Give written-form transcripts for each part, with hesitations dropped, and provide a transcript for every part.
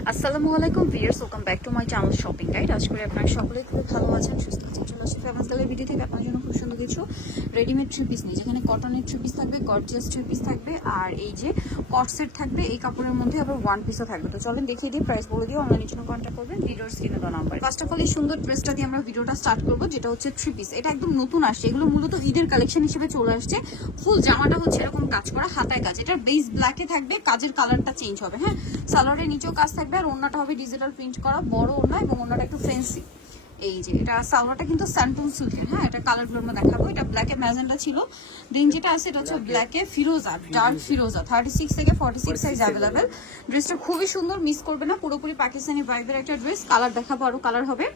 আসসালামু আলাইকুম viewers, welcome back to my channel shopping guide. আশা করি আপনারা সকলেই খুব ভালো আছেন, সুস্থ আছেন। চলে আসছে ফেমাস গালের ভিডিও থেকে আপনার জন্য খুব সুন্দর কিছু রেডিমেড থ্রি পিস নিয়ে, যেখানে কটনের থ্রি পিস থাকবে, গর্জিয়াস থ্রি পিস থাকবে, আর এই যে কট সেট থাকবে। এই কাপড়ের মধ্যে আবার ওয়ান পিসও থাকবে। তো চলেন দেখিয়ে দিই, প্রাইস বলে দিই, অনলাইনের জন্য কন্ট্যাক্ট করবেন ভিডিওর স্ক্রিনে দেওয়া নাম্বার। ফার্স্ট অফ অল এই সুন্দর ড্রেসটা দিয়ে আমরা ভিডিওটা স্টার্ট করবো, যেটা হচ্ছে থ্রি পিস। এটা একদম নতুন আসছে, এগুলো মূলত ঈদের কালেকশন হিসেবে চলে আসছে। ফুল জামাটা হচ্ছে এরকম কাজ করা, হাতায় কাজ। এটার বেস ব্ল্যাকে থাকবে, কাজের কালারটা চেঞ্জ হবে। হ্যাঁ, সালোয়ারের নিচেও কাজ থাকবে, আর ওড়নাটা হবে ডিজিটাল প্রিন্ট করা বড় ওড়না, এবং ওড়নাটা একটু ফ্যান্সি। এই যে এটা সালোয়ারটা কিন্তু স্যান্টুন সিল্কের। হ্যাঁ, এটা কালারগুলো আমরা দেখাবো। এটা ব্ল্যাকে ম্যাজেন্টা ছিল, দেন যেটা আছে এটা হচ্ছে ব্ল্যাকে ফিরোজা, ডার্ক ফিরোজা। 36 থেকে 46 সাইজ অ্যাভেলেবেল। ড্রেসটা খুবই সুন্দর, মিস করবে না। পুরোপুরি পাকিস্তানি ভাইবের একটা ড্রেস। কালার দেখাবো, আরো কালার হবে।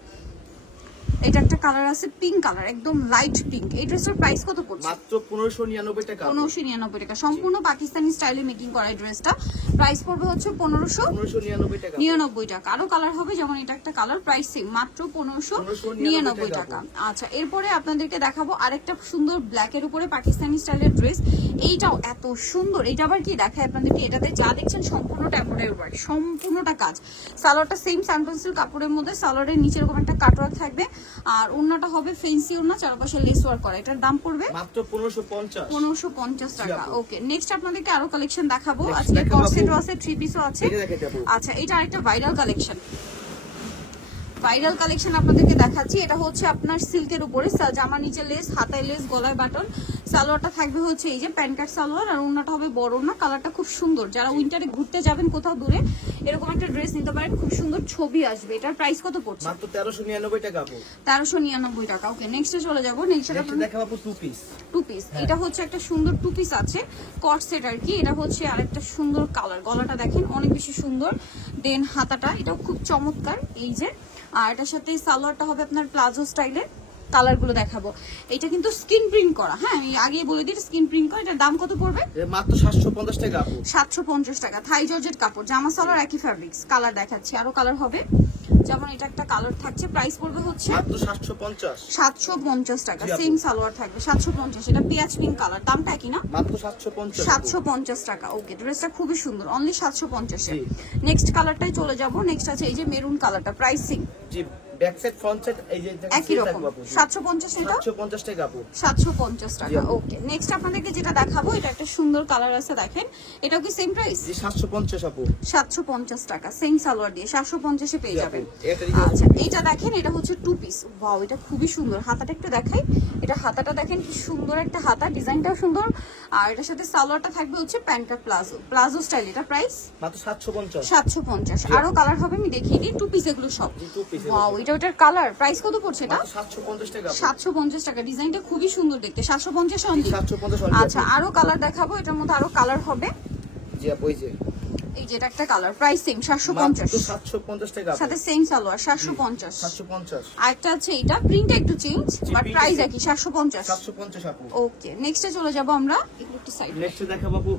এটা একটা কালার আছে পিঙ্ক কালার, একদম লাইট পিঙ্ক। এই ড্রেসের প্রাইস কত পড়ছে? মাত্র 1599 টাকা। 1599 টাকা, সম্পূর্ণ পাকিস্তানি স্টাইলে মেকিং করা এই ড্রেসটা। প্রাইস পড়বে হচ্ছে 1599 টাকা। 99 টাকা। আরো কালার হবে, যেমন এটা একটা কালার, প্রাইস সেম, মাত্র 1599 টাকা। আচ্ছা, এরপরে আপনাদেরকে দেখাবো আরেকটা সুন্দর ব্ল্যাকের উপরে পাকিস্তানি স্টাইলের ড্রেস। এইটাও এত সুন্দর। এটা আবার কি দেখায় আপনাদেরকে, এটাতে যা দেখছেন সম্পূর্ণটা এমব্রয়ডারি ওয়ার্ক, সম্পূর্ণটা কাজ। সালোয়ারটা সেম স্যান্টন সিল্ক কাপড়ের মধ্যে, সালোয়ারের নিচে এরকম একটা কাটওয়ার্ক থাকবে, আর ওড়নাটা হবে ফেন্সি ওড়না, চারপাশে লেস ওয়ার্ক করা। এটার দাম পড়বে মাত্র 1550 টাকা। ওকে, নেক্সট আপনাদেরকে আরো কালেকশন দেখাবো। আজকে কর্সেটও আছে, থ্রি পিসও আছে। আচ্ছা, এটা আরেকটা ভাইরাল কালেকশন। ভাইরাল কালেকশন আপনাদেরকে দেখাচ্ছি। এটা হচ্ছে আপনার সিল্কের উপরে, জামা নিচে লেস, হাতায় লেস, গলায় বাটন। সালোয়ারটা থাকবে হচ্ছে এই যে প্যান্ট কাট সালোয়ার, আর ওড়নাটা হবে বড় ওড়না। কালারটা খুব সুন্দর। যারা উইন্টারে ঘুরতে যাবেন কোথাও দূরে, এরকম একটা ড্রেস নিতে পারেন, খুব সুন্দর ছবি আসবে। এটার প্রাইস কত পড়ছে? মাত্র 1399 টাকা। 1399 টাকা। ওকে, নেক্সটে চলে যাবো। নেক্সট দেখাবো টু পিস। এটা হচ্ছে একটা সুন্দর টু পিস আছে, কট সেট আর কি। এটা হচ্ছে আরেকটা সুন্দর কালার, গলাটা দেখেন অনেক বেশি সুন্দর। দেন হাতাটা এটাও খুব চমৎকার, এই যে। আর এটার সাথে সালোয়ারটা হবে আপনার প্লাজো স্টাইলে। কালার গুলো দেখাবো। এটা কিন্তু স্কিন প্রিন্ট করা। হ্যাঁ, আমি আগে বলে দিই স্কিন প্রিন্ট করা। এটার দাম কত পড়বে? মাত্র 750 টাকা। 750 টাকা। থাই জর্জেট কাপড়, জামা সালোয়ার একই ফ্যাব্রিক্স। কালার দেখাচ্ছি, আরো কালার হবে, যেমন এটা একটা কালার থাকছে। প্রাইস পড়বে হচ্ছে মাত্র 750 টাকা। সেম সালোয়ার থাকবে 750। এটা পিয়াজ পিঙ্ক কালার, দামটা কি না? মাত্র 750 টাকা। ওকে, ড্রেসটা খুবই সুন্দর, অনলি 750 এ। নেক্সট কালারটাই চলে যাব। নেক্সট আছে এই যে মেরুন কালারটা, প্রাইস সেম। জি, ব্যাক সাইড ফ্রন্ট সাইড এই যে একই রকম 750। এটা 750 টাকা। 750 টাকা। ওকে, নেক্সট আপনাদেরকে যেটা দেখাবো, এটা একটা সুন্দর কালার আছে, দেখেন। এটাও কি সেম প্রাইস? জি, 750 আপু। 750 টাকা, সেম সালোয়ার দিয়ে 750 এ পেয়ে যাবেন। আচ্ছা, এটা দেখেন, এটা হচ্ছে টু পিস। ওয়াও, এটা খুবই সুন্দর। হাতাটা একটু দেখাই, এটা হাতাটা দেখেন কি সুন্দর একটা হাতা, ডিজাইনটাও সুন্দর। আর এটার সাথে সালোয়ারটা থাকবে হচ্ছে প্যান্ট কাট প্লাজো স্টাইল। এটা প্রাইস মাত্র 750। 750। আরো কালার হবে, আমি দেখিয়ে দিই। টু পিস এগুলো সব। ওয়াও, এটার কালার প্রাইস কত পড়ছে? এটা 750 টাকা। 750 টাকা। ডিজাইনটা খুবই সুন্দর দেখতে। 750 অনলি। 750। আচ্ছা, আরো কালার দেখাবো, এটার মধ্যে আরো কালার হবে। জি আপু, এই যে এই যে এটা একটা কালার, প্রাইস সেম 750। 750 টাকা। সাথে সেম সালোয়ার 750। 750। আরেকটা আছে, এটা প্রিন্ট একটু চেঞ্জ, বাট প্রাইস একই 750। 750 আপু। ওকে, নেক্সটে চলে যাব আমরা। একটু সাইড নেক্সট দেখাবো আপু।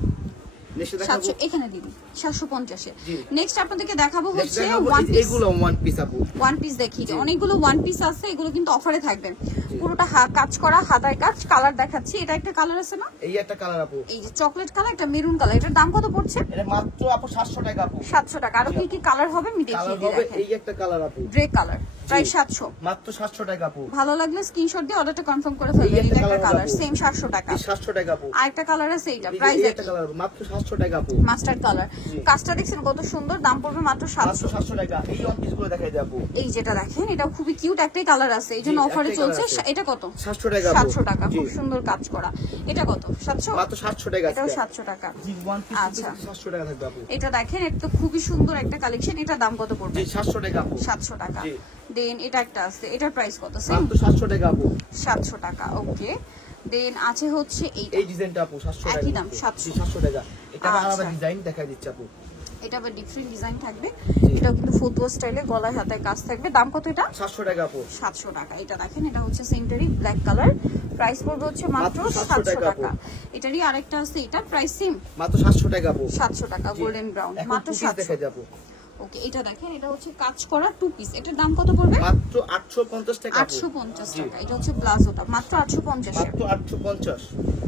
এখানে দিবি 750 এ। নেক্সট আপনাদেরকে দেখাবো হচ্ছে ওয়ান পিস। এগুলো ওয়ান পিস আপু। ওয়ান পিস দেখি, যে অনেকগুলো ওয়ান পিস আছে, এগুলো কিন্তু অফারে থাকবে। পুরোটা কাজ করা, হাতায় কাজ। কালার দেখাচ্ছি, এটা একটা কালার আছে না, এই একটা কালার আপু, এই যে চকলেট কালার, একটা মেরুন কালার। এটার দাম কত পড়ছে? এটা মাত্র আপু 700 টাকা আপু। 700 টাকা। আর কি কালার হবে আমি দেখিয়ে দিই। দেখেন, এই একটা কালার আপু, গ্রে কালার, প্রাইস 700। মাত্র 700 টাকা আপু। ভালো লাগলে স্ক্রিনশট দিয়ে অর্ডারটা কনফার্ম করে ফেলবেন। এটা একটা কালার, সেম 700 টাকা। 700 টাকা আপু। আরেকটা কালার আছে, এটা প্রাইস একটা কালার মাত্র 700 টাকা আপু। Mustard colour. কাজটা দেখছেন কত সুন্দর, দাম পড়বে মাত্র 700 টাকা। এই ওয়ান পিস গুলো দেখাই দেব। এই যেটা দেখেন, এটা খুবই কিউট একটাই কালার আছে, এইজন্য অফারে চলছে। এটা কত? 700 টাকা। 700 টাকা, খুব সুন্দর কাজ করা। এটা কত? 700। মাত্র 700 টাকা। এটাও 700 টাকা। জি, ওয়ান পিস আচ্ছা, 700 টাকা থাকবে আপু। এটা দেখেন, এটা তো খুবই সুন্দর একটা কালেকশন। এটা দাম কত পড়বে? জি, 700 টাকা আপু। 700 টাকা। দেন এটা একটা আছে, এটার প্রাইস কত? সেম মাত্র 700 টাকা আপু। 700 টাকা। ওকে, দেন আছে হচ্ছে এই ডিজাইনটা আপু 700 টাকা। একই দাম 700 টাকা। এটা আলাদা ডিজাইন দেখাই দিচ্ছি আপু। এটা আবার ডিফারেন্ট ডিজাইন থাকবে। এটাও কিন্তু ফতুয়া স্টাইলে, গলায় হাতায় কাজ থাকবে। দাম কত এটা? 700 টাকা আপু। 700 টাকা। এটা দেখেন, এটা হচ্ছে সেন্টারি ব্ল্যাক কালার, প্রাইস পড়বে হচ্ছে মাত্র 700 টাকা। এটারই আরেকটা আছে, এটা প্রাইস সেম মাত্র 700 টাকা আপু। 700 টাকা, গোল্ডেন ব্রাউন, মাত্র 700 টাকা আপু। ওকে, এটা দেখেন, এটা হচ্ছে কাজ করা টু পিস। এটার দাম কত পড়বে? মাত্র 850 টাকা। 850 টাকা। এটা হচ্ছে প্লাজোটা, মাত্র 850 এর। মাত্র 850।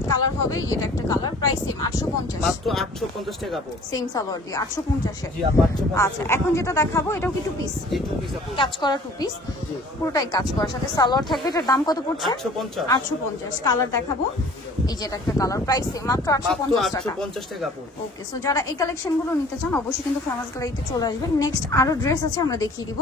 কালার হবে, এটা একটা কালার, প্রাইস সেম 850। মাত্র 850 টাকা আপু। সেম সালোয়ার দিয়ে 850 এর। জি আপু 850। আচ্ছা, এখন যেটা দেখাবো এটাও কি টু পিস? জি টু পিস আপু। কাজ করা টু পিস, জি পুরোটাই কাজ করার সাথে সালোয়ার থাকবে। এটার দাম কত পড়ছে? 850। 850। কালার দেখাবো, এই যে এটা একটা কালার, প্রাইস সেম মাত্র 850 টাকা। 850 টাকা আপু। ওকে, সো যারা এই কালেকশন গুলো নিতে চান অবশ্যই কিন্তু ফেমাস গ্যালারিতে চলে আসবেন। নেক্সট আরো ড্রেস আছে, আমরা দেখিয়ে দিব।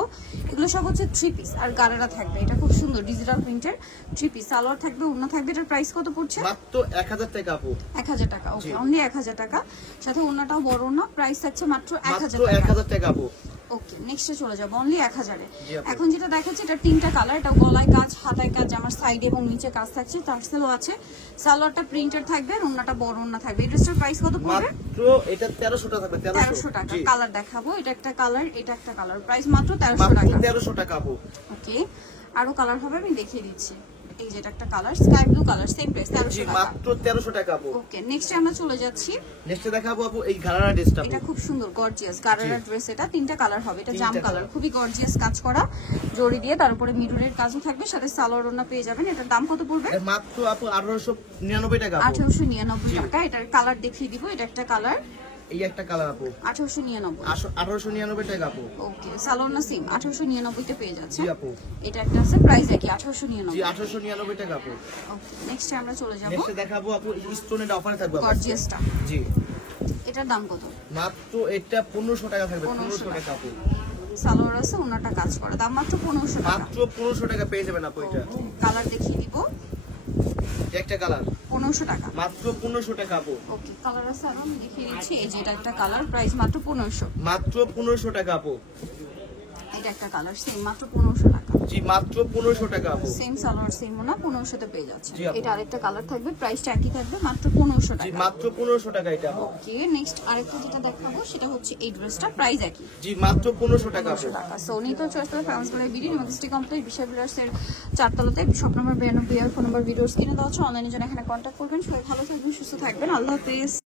এগুলো সব হচ্ছে থ্রি পিস আর গারারা থাকবে। এটা খুব সুন্দর ডিজিটাল প্রিন্টের থ্রি পিস, সালোয়ার থাকবে, ওড়না থাকবে। এটার প্রাইস কত পড়ছে? মাত্র 1000 টাকা আপু। 1000 টাকা। ওকে, অনলি 1000 টাকা, সাথে ওড়নাটাও বড় ওড়না। প্রাইস থাকছে মাত্র 1000 মাত্র টাকা। 1000 টাকা আপু। ওকে, নেক্সটে চলে যাব, অনলি 1000 এ। জি আপু। এখন যেটা দেখাচ্ছে এটা তিনটা কালার, এটা গলায় কাজ, হাতায় কাজ, আমার সাইড এবং নিচে কাজ থাকছে, টার্সেলও আছে। সালোয়ারটা প্রিন্টেড থাকবে, আর ওড়নাটা বড় ওড়না থাকবে। এই ড্রেসটার প্রাইস কত পড়বে? মাত্র এটা 1300 টাকা থাকবে। 1300 টাকা। জি কালার দেখাবো, এটা একটা কালার, এটা একটা কালার, প্রাইস মাত্র 1300 মাত্র টাকা। 1300 টাকা আপু। ওকে, আরো কালার হবে, আমি দেখিয়ে দিচ্ছি। এই যে এটা একটা colour, sky blue colour, same price জি 1300 টাকা। মাত্র 1300 টাকা আপু। ওকে, নেক্সটে আমরা চলে যাচ্ছি। নেক্সট দেখাবো আপু এই গারারা ড্রেসটা আপু। এটা খুব সুন্দর গর্জিয়াস গারারা ড্রেস। এটা তিনটা কালার হবে, এটা জাম তিনটা কালার, কালার। খুবই গর্জিয়াস কাজ করা জড়ি দিয়ে, তার উপরে মিররের কাজও থাকবে, সাথে সালোয়ার ওড়না পেয়ে যাবেন। এটার দাম কত পড়বে? এটা মাত্র আপু 1899 টাকা আপু। 1899 টাকা। এটার কালার দেখিয়ে দিব, এটা একটা কালার, এই একটা কালার আপু। 1899। 1899 টাকা আপু। ওকে, সালোয়ার না সিম 1899 তে পেয়ে যাচ্ছে। জি আপু। এটা একটা আছে, প্রাইস একই জি 1899। 1899 টাকা আপু। ওকে, নেক্সট আমরা চলে যাব নেক্সট দেখাবো আপু স্টোনের অফারে থাকবে আপু। গর্জিয়াসটা। জি এটার দাম কত? মাত্র এটা 1500 টাকা থাকবে। 1500 1500 টাকা আপু। সালোয়ার আছে, ওনাটা কাজ করা, দাম মাত্র 1500 টাকা। মাত্র 1500 টাকা পেয়ে যাবেন আপু এটা। কালার দেখিয়ে দিব, এই একটা কালার 1500 টাকা। মাত্র 1500 টাকা আপু। ওকে, কালার আছে আরো, আমি দেখিয়ে দিচ্ছি। এই যে এটা একটা কালার, প্রাইস মাত্র 1500। মাত্র 1500 টাকা আপু। এটা একটা কালার, সেম মাত্র 1500 টাকা। জি মাত্র 1500 টাকা আপু। সেম সালোয়ার সেম ওনা, 1500 তে পেয়ে যাচ্ছে। জি আপু। এটা আরেকটা কালার থাকবে, প্রাইসটা একই থাকবে, মাত্র 1500 জি টাকা। মাত্র 1500 টাকা এটা আপু। ওকে, নেক্সট আরেকটা যেটা দেখাবো সেটা হচ্ছে এই ড্রেসটা, প্রাইস একই জি মাত্র 1500 টাকা আপু। 1500 টাকা। সো নিতে চয়েস করে famous gallery BD university complex বিশাল বিলাসের 4 তলাতে, শপ নম্বর 92 আর ফোন নম্বর ভিডিওস কিনে দেওয়া হচ্ছে। অনলাইনে জন্য এখানে কন্ট্যাক্ট করবেন। সবাই ভালো থাকবেন, সুস্থ থাকবেন, আল্লাহ হাফেজ।